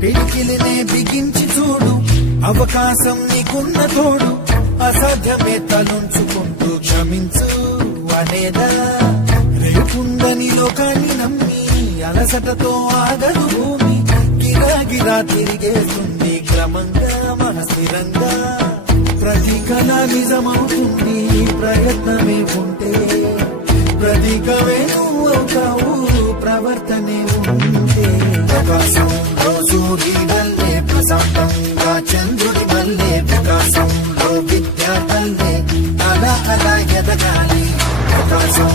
పిడికిలినే బిగించి చూడు, అవకాశం నీకున్న తోడు, అసాధ్యమే తలుంచుకుంటూ క్షమించు అనేదా. రేపుందని లోకాన్ని నమ్మి అలసటతో ఆగదు భూమి, గిరాగిరా తిరిగేస్తుంది క్రమంగా మనస్థిరంగా. ప్రతి కళ నిజమవుతుంది ప్రయత్నమే ఉంటే, ప్రతీకమే నువ్వు అవుతావు ప్రవర్తనే ఉంటే. ప్రకాశంలో సూర్యుడల్లే ప్రశాంతంగా చంద్రుడి వల్లే, ప్రకాశంలో విద్యార్థులే అలా అలా ఎదగాలి. ప్రకాశం